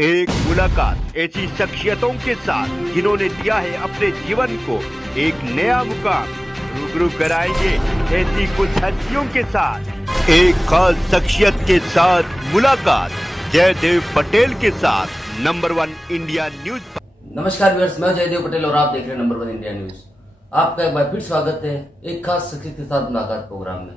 एक मुलाकात ऐसी शख्सियतों के साथ जिन्होंने दिया है अपने जीवन को एक नया मुकाम। रूबरू कराएंगे ऐसी कुछ हस्तियों के साथ एक खास शख्सियत के साथ मुलाकात। जयदेव पटेल के साथ नंबर 1 इंडिया न्यूज। नमस्कार व्यूअर्स, मैं जयदेव पटेल और आप देख रहे हैं नंबर 1 इंडिया न्यूज। आपका एक बार फिर स्वागत है एक खास शख्सियत के साथ मुलाकात प्रोग्राम में।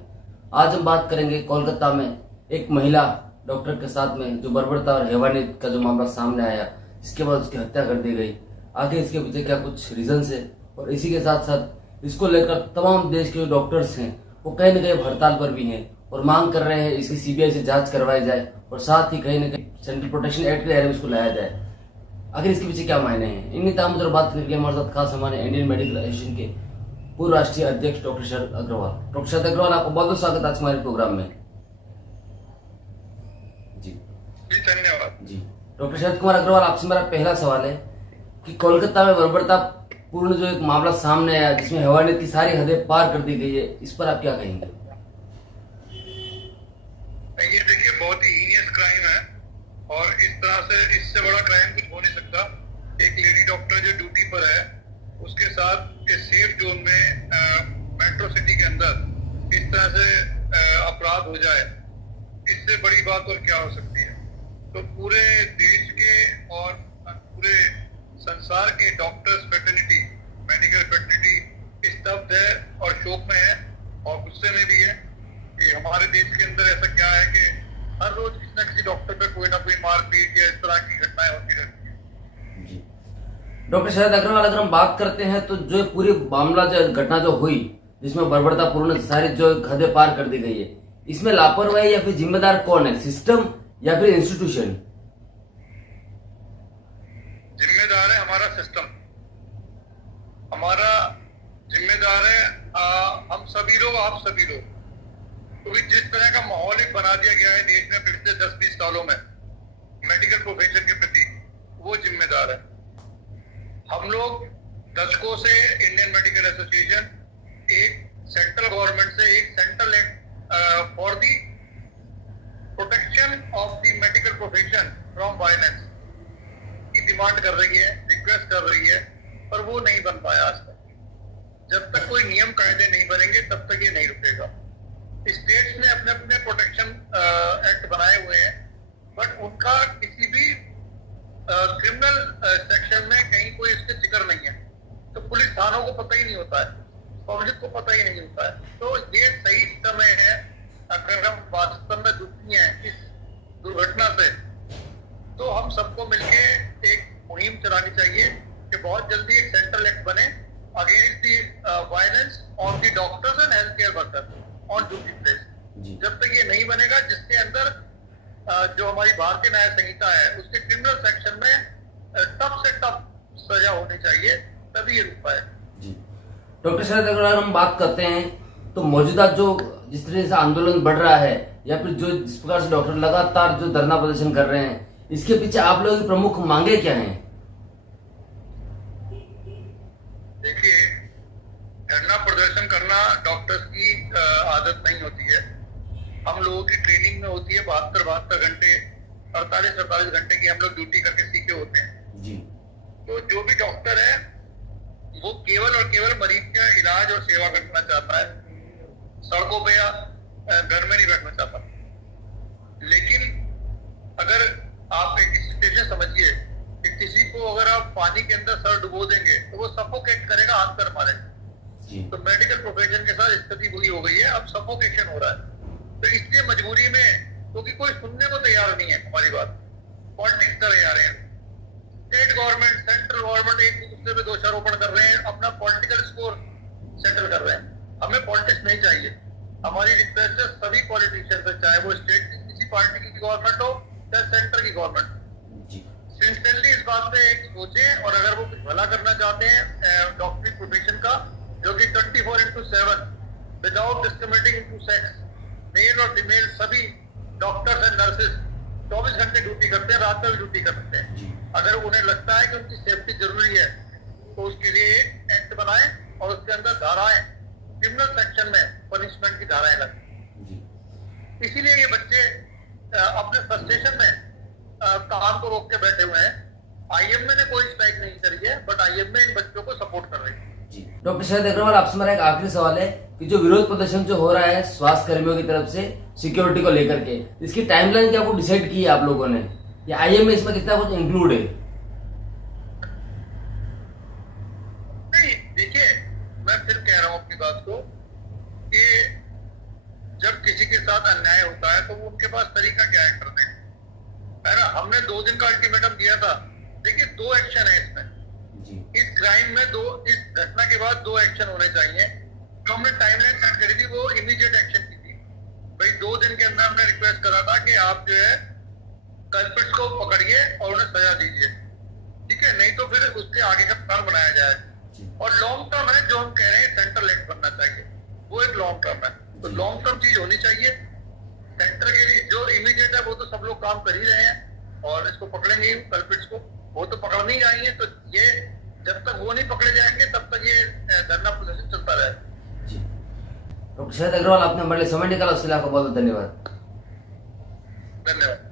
आज हम बात करेंगे कोलकाता में एक महिला डॉक्टर के साथ में जो बर्बरता और हैवानियत का जो मामला सामने आया, इसके बाद उसकी हत्या कर दी गई। आखिर इसके पीछे क्या कुछ रीजंस है, और इसी के साथ साथ इसको लेकर तमाम देश के जो डॉक्टर्स हैं वो कहीं न कहीं हड़ताल पर भी हैं और मांग कर रहे हैं इसकी सीबीआई से जांच करवाई जाए और साथ ही कहीं न कहीं सेंट्रल प्रोटेक्शन एक्ट के दायरे में इसको लाया जाए। आखिर इसके पीछे क्या मायने हैं, इन्हीं तमाम बात करने के लिए हमारे साथ खास हमारे इंडियन मेडिकल एसोसिएशन के पूर्व राष्ट्रीय अध्यक्ष डॉक्टर शरद अग्रवाल। डॉक्टर शरद अग्रवाल, आपको बहुत बहुत स्वागत आज हमारे प्रोग्राम में। जी धन्यवाद। जी डॉक्टर शरद कुमार अग्रवाल, आपसे मेरा पहला सवाल है कि कोलकाता में बर्बरता पूर्ण जो एक मामला सामने आया जिसमें हैवानियत की सारी हदें पार कर दी गई है, इस पर आप क्या कहेंगे? ये देखिए, बहुत ही हीनियस क्राइम है और इस तरह से इससे बड़ा क्राइम कुछ हो नहीं सकता। एक लेडी डॉक्टर जो ड्यूटी पर है उसके साथ इस सेफ जोन में मेट्रो सिटी के अंदर इस तरह से अपराध हो जाए, इससे बड़ी बात और क्या हो सकती है। तो पूरे देश के और पूरे संसार के डॉक्टर्स फ्रेटर्निटी, मेडिकल फ्रेटर्निटी स्तब्ध है और शोक में है और गुस्से में भी है कि हमारे देश के अंदर ऐसा क्या है कि हर रोज किसी न किसी डॉक्टर पे कोई ना कोई मारपीट या इस तरह की घटनाएं होती रहती है। जी डॉक्टर शरद अग्रवाल, अगर हम बात करते हैं तो जो पूरी मामला जो घटना जो हुई जिसमें बर्बरता पूर्ण सारी जो हदें पार कर दी गई है, इसमें लापरवाही या फिर जिम्मेदार कौन है, सिस्टम या फिर इंस्टीट्यूशन? जिम्मेदार है हमारा सिस्टम, हमारा जिम्मेदार है हम सभी लोग, आप सभी लोग। क्योंकि जिस तरह का माहौल एक बना दिया गया है देश में पिछले 10-20 सालों में मेडिकल प्रोफेशन के प्रति, वो जिम्मेदार है। हम लोग दशकों से इंडियन मेडिकल एसोसिएशन एक सेंट्रल गवर्नमेंट से एक central act for the protection of the medical profession from violence की डिमांड कर रही है, रिक्वेस्ट कर रही है, पर वो नहीं बन पाया आज तक। जब तक कोई नियम कायदे नहीं बनेंगे तब तक ये नहीं रुकेगा। स्टेट्स ने अपने अपने प्रोटेक्शन एक्ट बनाए हुए हैं, बट उनका किसी भी क्रिमिनल सेक्शन में कहीं कोई इसके जिक्र नहीं है। तो पुलिस थानों को पता ही नहीं होता है, पब्लिक को पता ही नहीं होता है। तो ये सही समय है, अगर हम वास्तव में दुखी हैं इस दुर्घटना से, तो हम सबको मिलके एक मुहिम चलानी चाहिए कि बहुत जल्दी एक सेंट्रल एक्ट बने against the violence on the doctors and health care workers on duty place. जब तक ये नहीं बनेगा, जिसके अंदर जो हमारी भारतीय न्याय संहिता है उसके क्रिमिनल सेक्शन में टफ से टफ सजा होनी चाहिए, तभी ये रुक पाए। डॉक्टर शरद अग्रवाल, हम बात करते हैं तो मौजूदा जो जिस तरह से आंदोलन बढ़ रहा है या फिर जो जिस प्रकार से डॉक्टर लगातार जो धरना प्रदर्शन कर रहे हैं, इसके पीछे आप लोगों की प्रमुख मांगे क्या हैं? देखिए, धरना प्रदर्शन करना डॉक्टर्स की आदत नहीं होती है। हम लोगों की ट्रेनिंग में होती है 72 घंटे, 48 घंटे की हम लोग ड्यूटी करके सीखे होते हैं जी। तो जो भी डॉक्टर है वो केवल और केवल मरीज का इलाज और सेवा करना चाहता है, सड़कों पे या घर में नहीं बैठना चाहता। लेकिन अगर आप एक सिचुएशन समझिए कि किसी को अगर आप पानी के अंदर सर डुबो देंगे तो वो सफोकेट करेगा, हाथ पैर मारेगा। तो मेडिकल प्रोफेशन के साथ स्थिति बुरी हो गई है, अब सफोकेशन हो रहा है। तो इसलिए मजबूरी में, क्योंकि कोई सुनने को तैयार नहीं है हमारी बात, पॉलिटिक्स कर रहे हैं। स्टेट गवर्नमेंट, सेंट्रल गवर्नमेंट एक दूसरे पे दोषारोपण कर रहे हैं, अपना पॉलिटिकल स्कोर सेटल कर रहे हैं। हमें पॉलिटिक्स नहीं चाहिए। हमारी रिक्वेस्ट है सभी पॉलिटिशियन से, चाहे वो स्टेट की किसी पार्टी की गवर्नमेंट हो या सेंटर की गवर्नमेंट, सिंसियरली इस बात पे एक सोचें। और अगर वो कुछ भला करना चाहते हैं डॉक्टरी प्रोफेशन का, जो कि 24/7 without discriminating into sex, male और फीमेल सभी डॉक्टर्स एंड नर्सेस 24 घंटे ड्यूटी करते हैं, रात में भी ड्यूटी करते हैं। अगर उन्हें लगता है कि उनकी सेफ्टी जरूरी है तो उसके लिए एक एक्ट बनाए और उसके अंदर धाराएं, क्रिमिनल सेक्शन में पनिशमेंट की धाराएं लगें। इसीलिए ये बच्चे अपने फ्रस्ट्रेशन में काम को रोक के बैठे हुए हैं। आईएमए ने कोई स्ट्राइक नहीं करी है, बट आईएमए इन बच्चों को सपोर्ट कर रही है। जी डॉक्टर शरद अग्रवाल, आपसे मेरा एक आखिरी सवाल है कि जो विरोध प्रदर्शन जो हो रहा है स्वास्थ्य कर्मियों की तरफ से सिक्योरिटी को लेकर के, इसकी टाइमलाइन क्या आपको डिसाइड की है आप लोगों ने, या आईएमए इसमें कितना कुछ इंक्लूड है? नहीं, देखिए मैं फिर कह रहा हूँ अपनी बात को कि जब किसी के साथ अन्याय होता है तो वो उनके पास तरीका क्या है करने का, है ना। हमने 2 दिन का अल्टीमेटम दिया था। देखिए 2 एक्शन है इसमें, इस क्राइम में इस घटना के बाद 2 एक्शन होने चाहिए। तो हमने टाइमलाइन सेट करी थी, वो इमीडिएट एक्शन की थी। भाई 2 दिन के अंदर हमने रिक्वेस्ट करा था कि आप जो है कल्प्रिट्स को पकड़िए और उन्हें सजा दीजिए, ठीक है, नहीं तो फिर उसके आगे का प्लान बनाया जाए। और लॉन्ग टर्म है जो हम कह रहे हैं, सेंट्रल एक्ट बनना चाहिए, वो एक लॉन्ग टर्म है। तो लॉन्ग टर्म चीज होनी चाहिए। सेंटर के लिए जो इमीडिएट है वो तो सब लोग काम कर ही रहे हैं और इसको पकड़ेंगे ही कल्प्रिट्स को, वो तो पकड़ नहीं जाएंगे। तो ये जब तक वो नहीं पकड़े जाएंगे तब तक ये धरना प्रदर्शन चलता रहेगा। जी डॉक्टर शरद अग्रवाल, आपने हमारे लिए समय निकाला, उसके लिए आपका बहुत बहुत धन्यवाद। धन्यवाद।